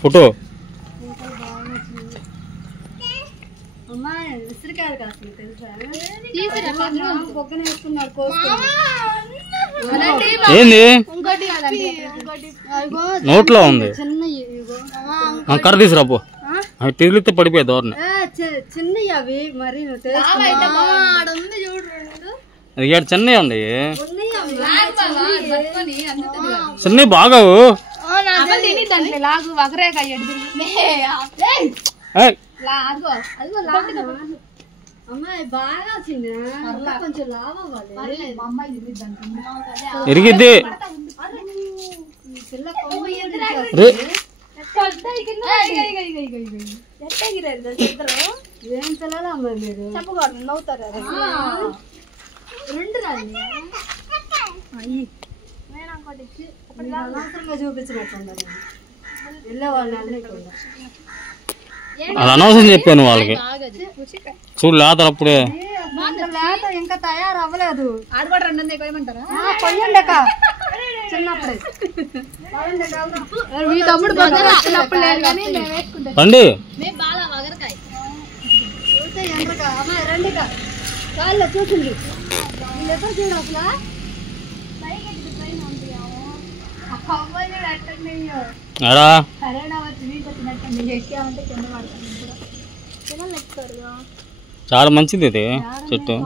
Photo ఏంది నోట్లో ఉంది కర్ర తీసుకురాపో తిరిగితే పడిపోయే దోరణ చిన్నవి అవి మరి చిన్నవి ఉంది చిన్నవి బాగావు ఇరిగిద్ది ఏం పిల్లలు అమ్మ మీరు చెప్పకూడదు నవ్వుతారు రెండు అనవసరంగా చూపించినట్టు వెళ్ళే వాళ్ళని అది అనవసరం చెప్పాను వాళ్ళకి చూడు లేత అప్పుడే లేత ఇంకా తయారు అవ్వలేదు చిన్నప్పుడే రండి రండి కాళ్ళ చూసింది ఎప్పుడు చూడు చాలా మంచిది ఇది చెట్టు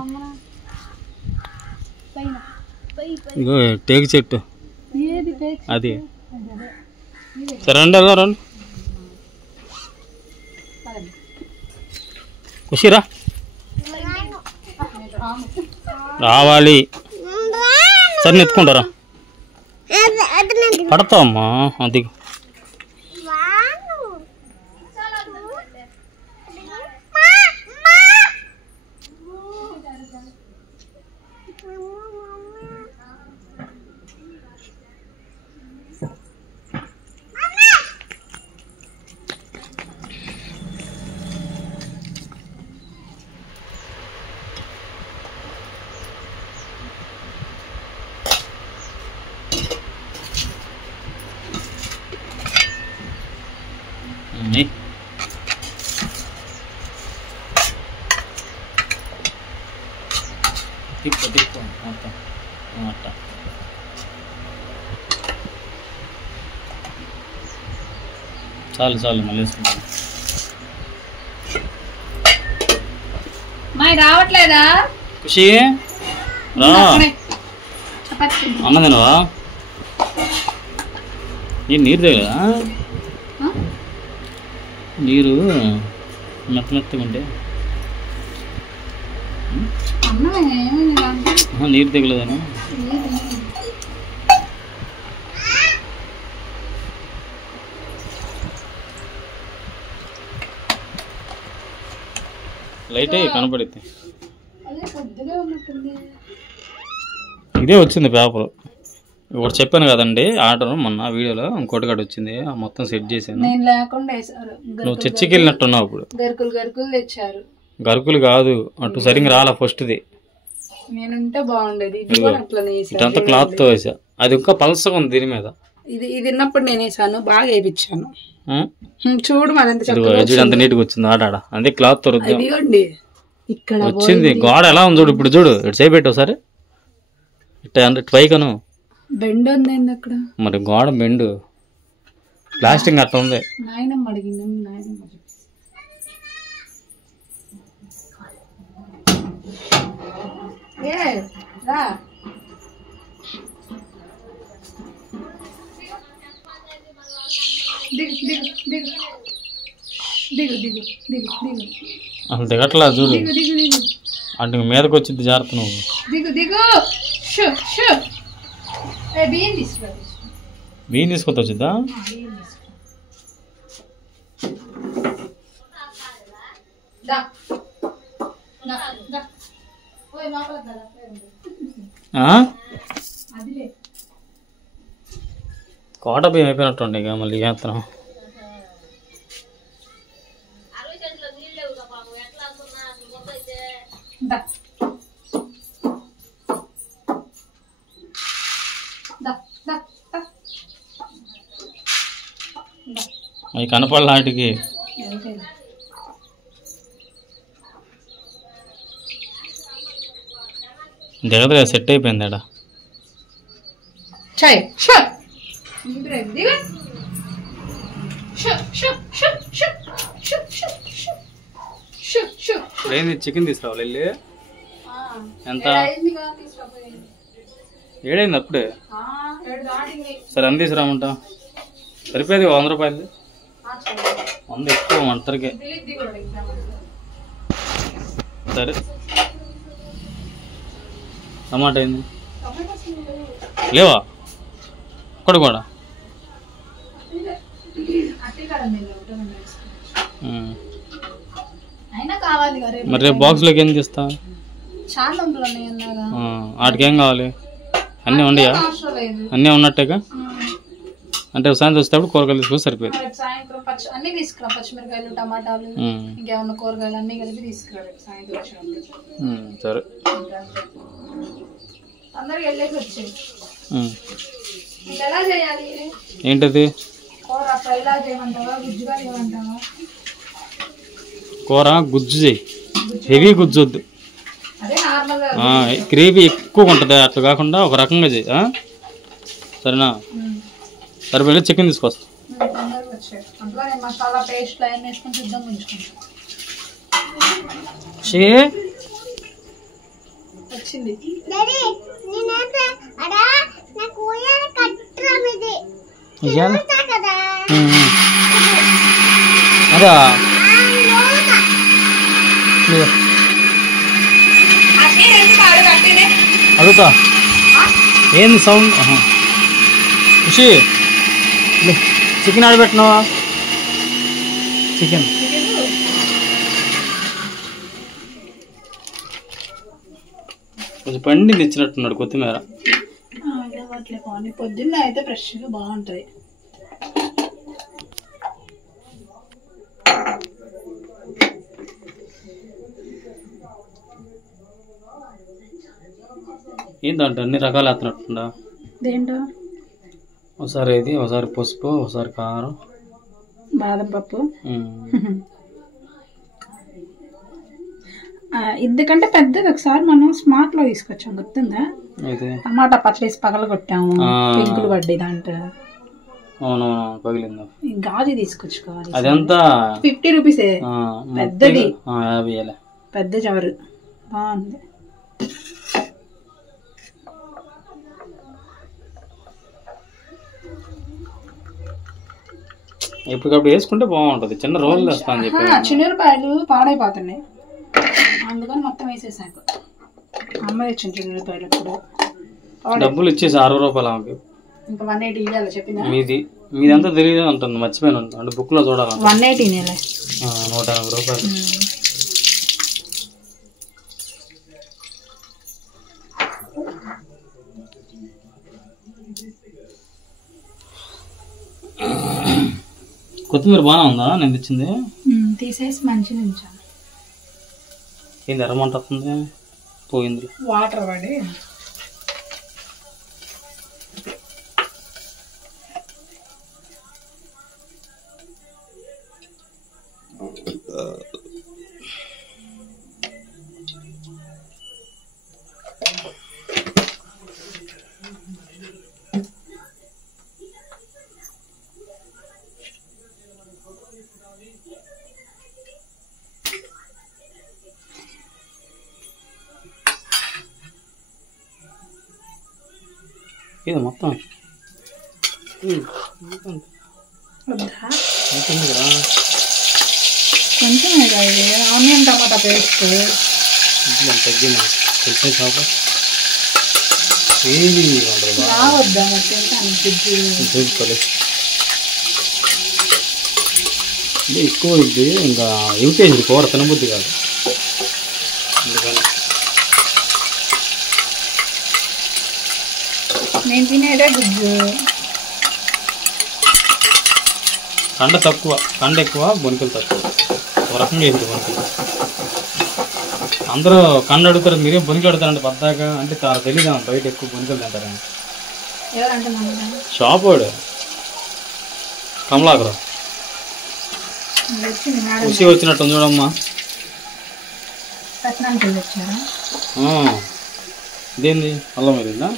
ఇగో టేకు చెట్టు అది సరే రండి అలా రండి ఖుషిరా రావాలి సరే ఎత్తుకుంటారా పడతావమ్మా అది తిప్పు తిప్పు మొత్తం అట్ట చాలు చాలు మళ్ళీ వేసుకుంటాను రావట్లేదా ఖుషి రా అన్న తినవా నీరు తగలదా నీరు మెత్తగా ఉంటే నీరు తగలదాను లైట్ కనపడితే ఇదే వచ్చింది పేపర్ ఒకటి చెప్పాను కదండి ఆర్డర్ మొన్న వీడియోలో ఇంకోటి కూడా వచ్చింది మొత్తం సెట్ చేశాను నువ్వు చర్చికి వెళ్ళినట్టున్నావు ఇప్పుడు గరుకులు తెచ్చారు గరుకులు కాదు అటు సరిగ్గా రాలా ఫస్ట్ది నేనంటే బాగుండేది ఇదంతా క్లాత్ తో వేసా అది ఇంకా పలసగా ఉంది దీని మీద ఇది విన్నప్పుడు నేను వేసాను బాగా వేయించాను చూడు మరి అంత నీట్గా వచ్చింది ఆడ అదే క్లాత్ తో ఇక్కడ వచ్చింది గోడ ఎలా ఉంది చూడు ఇప్పుడు చూడు ఇటు చేపెట్టు ఒకసారి ఇట్ట పైకను బెండ్ ఉంది అక్కడ మరి గోడ బెండు ప్లాస్టింగ్ అట్లా ఉంది నాయనమ్మ అడిగింది నాయనమ్మ రా అసలు దిగట్లా చూడు అంటే మీదకి వచ్చింది జాగ్రత్త నువ్వు బియ్యం తీసుకొచ్చి వచ్చిద్దా కోట బియ్యం అయిపోయినట్టుండే ఇక మళ్ళీ చేస్తున్నాం అవి కనపడ లాంటికి దిగదుగా సెట్ అయిపోయింది ఆడ. ఏంది చికెన్ తీసుకురావాలి వెళ్ళి? ఎంత ఏడైంది అప్పుడే? సరే అంత తీసుకురామంటా. సరిపోయేది 100 రూపాయలు. 100 ఎక్కువ మంటరికే. సరే టమాటా అయింది లేవా ఒక్కడు కూడా? మరి రేపు బాక్స్లోకి ఏం తీస్తా? వాటికి ఏం కావాలి? అన్నీ ఉండయా? అన్నీ ఉన్నట్టేగా? అంటే సాయంత్రం వచ్చేటప్పుడు కూరగాయలు తీసుకొని సరిపోయింది. పచ్చిమిరకాయలు, టమాటాలు, ఇంకేమన్నా కూరగాయలు అన్ని కలిపి తీసుకురావాలి సాయంత్రం వచ్చినప్పుడు. సరే అందరికి వెళ్ళేసి వచ్చేది. ఎలా చేయాలి? ఏంటది? కూర ఫ్రైలా చేయమంటావా, గుజ్జుగా చేయమంటావా? కూర గుజ్జు చేయి, హెవీ గుజ్జు వద్దు. గ్రేవీ ఎక్కువ ఉంటుంది, అట్లా కాకుండా ఒక రకంగా చేయి. సరేనా? సరిపోయి చికెన్ తీసుకొస్తా. మసాలా పేస్ట్ లైన్ వేసుకొని సిద్ధంగా ఉంచుకుంటాం. వచ్చింది అదా అడుగుతా ఏంది సౌండ్? ఖుషి చికెన్ ఆడబెట్టినావా? చికెన్ కొంచెం పండి తెచ్చినట్టున్నాడు కొత్తిమీర. పొద్దున్న అయితే ఫ్రెష్గా బాగుంటుంది. ఏంటంటే అన్ని రకాలు వేస్తున్నట్టుండా? దేంటో ఒకసారి ఇది, ఒకసారి పసుపు, ఒకసారి కారం, బాదం పప్పు. ఎందుకంటే పెద్దది ఒకసారి మనం స్మార్ట్ లో తీసుకొచ్చాం, గుర్తుందా? టమాటా పచ్చడి పగల కొట్టాము, పెంకులు పడ్డాయి దాంట్లో. పగిలిందా? గాజు తీసుకొచ్చుకోవాలి. అదంతా 50 రూపీసే, పెద్దది 50 పెద్ద చవరు బాగుంది. ఎప్పటికప్పుడు వేసుకుంటే బాగుంటది. చిన్న రోల్ వేస్తాను చెప్పి చిన్నపాయలు పాడైపోతున్నాయి, అందుకని మొత్తం వేసేసాక. అమ్మ తెచ్చింది చిన్నపాయలు. ఇప్పుడు డబ్బులు ఇచ్చేసి 60 రూపాయలు ఆమెకి. ఇంకా 180 ఇవ్వాలి చెప్పిందా? మీదంతా తెలియదు అంటుంది, మర్చిపోయాను అంటే బుక్ లో చూడాలి. 180 180 రూపాయలు. కొత్తిమీర బాగా ఉందా నేను తెచ్చింది? తీసేసి మంచిగా ఉంచాను. ఏంది ఎర్రమంట వస్తుంది? పోయింది వాటర్ పడి. ఇది మొత్తం కొంచెం ఆనియన్ టమాటా పేస్ట్ తగ్గిన రావద్దా? ఎక్కువ ఇది ఇంకా యూకేజీ కూర తినబుద్ధి కాదు. నేను తినేదే గుజ్జు. కండ తక్కువ, కండ ఎక్కువ, బొనికలు తక్కువ. ఒక రకంగా ఏంటి బొనికలు? అందరూ కండ అడుగుతారు, మీరేం బొనికి అడుగుతారంటే పద్దాక. అంటే చాలా తెలీదా బయట ఎక్కువ బొనికలు తింటారని. ఎవరంటే షాప్ వాడు కమలాకరం. ఉసి వచ్చినట్టు చూడమ్మా. ఇదేంది అల్లం వెళ్ళిందా?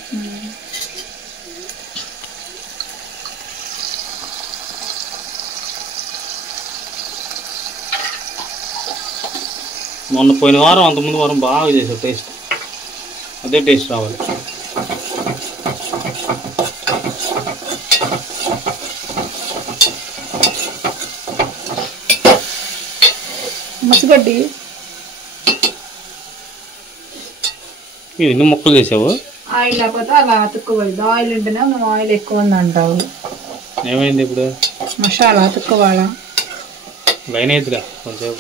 మొన్న పోయిన వారం అంతకుముందు వారం బాగా చేసావు టేస్ట్. అదే టేస్ట్ రావాలి. మసిగడ్డి ఇది ఎన్ని ముక్కలు చేసావు? ఆయిల్ లేకపోతే అలా అతుక్కుపోయింది. ఆయిల్ ఉంటేనే నువ్వు ఆయిల్ ఎక్కువ ఉంది అంటావు. ఏమైంది ఇప్పుడు? మసాలా అతుక్కోవాలా? లైన్ అయిద్దిరా కొంచెం.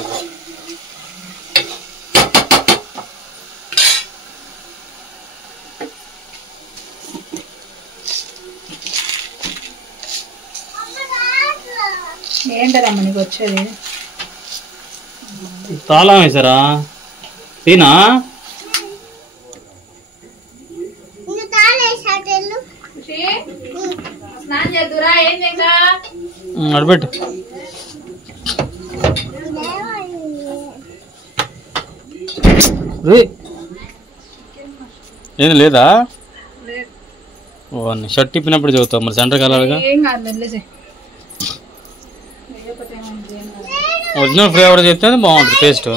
ఏంటదమ్మా నీకు వచ్చేది? తాళం వేసారా? తీనా అడబెట్టు. ఏది లేదా? షర్ట్ తిప్పినప్పుడు చదువుతావు మరి. సెంటర్ కలర్గా ఒరిజినల్ ఫ్లేవర్ చెప్తే బాగుంటుంది టేస్ట్.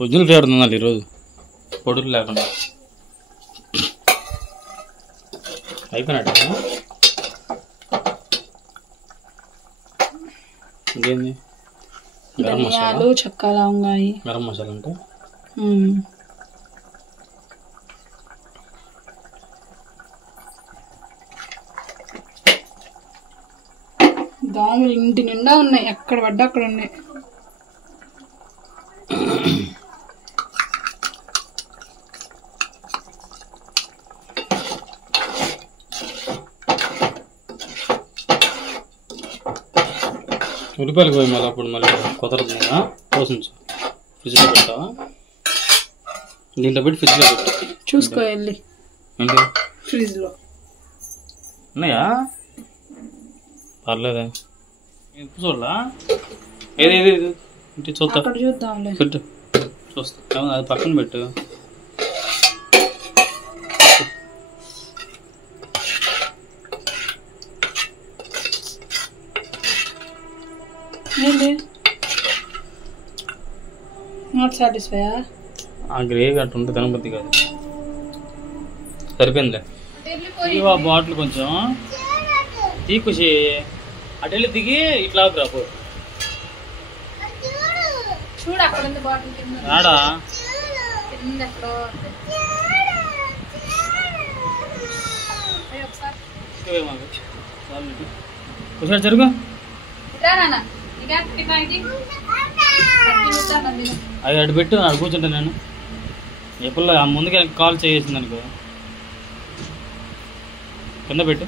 ఒరిజినల్ ఫ్లేవర్ ఉండాలి ఈరోజు, పొడులు లేకుండా. అయిపోయినట్టు ఇంకేంది? గరం మసాలా, చెక్క లవంగాయి. గరం మసాలా అంటే దోమలు ఇంటి నిండా ఉన్నాయి, ఎక్కడ పడ్డా అక్కడ ఉన్నాయి. ఉల్లిపాయలు పోయి మళ్ళీ అప్పుడు మళ్ళీ కుదరదు కదా, పోసించు. ఫ్రిడ్జ్లో పెట్టావా? దీంట్లో పెట్టి ఫ్రిడ్జ్లో పెట్టు. చూసుకో వెళ్ళి. ఏంటి ఫ్రిడ్జ్లో ఉన్నాయా? పర్లేదే. చూడలా? ఏది ఏది ఇంటి చూస్తా. చూద్దాంలే. పెట్టు చూస్తా. అది పక్కన పెట్టు. నాట్ సాటిస్ఫైయా? ఆ గ్రేవీ అట్లా ఉంటే తినబుద్ధి కాదు. సరిపోయిందిలే. ఇవా బాటిల్ కొంచెం తీకుషి అటు వెళ్ళి దిగి ఇట్లా రాపు. చూడు అక్కడ ఉంది బాటిల్ కింద. ఆడా ఒకసారి జరుగు. అది అటు పెట్టు, అటు కూర్చుంటా నేను. ఎప్పుడు ముందుకే కాల్ చేసింది అనుకో, కింద పెట్టు.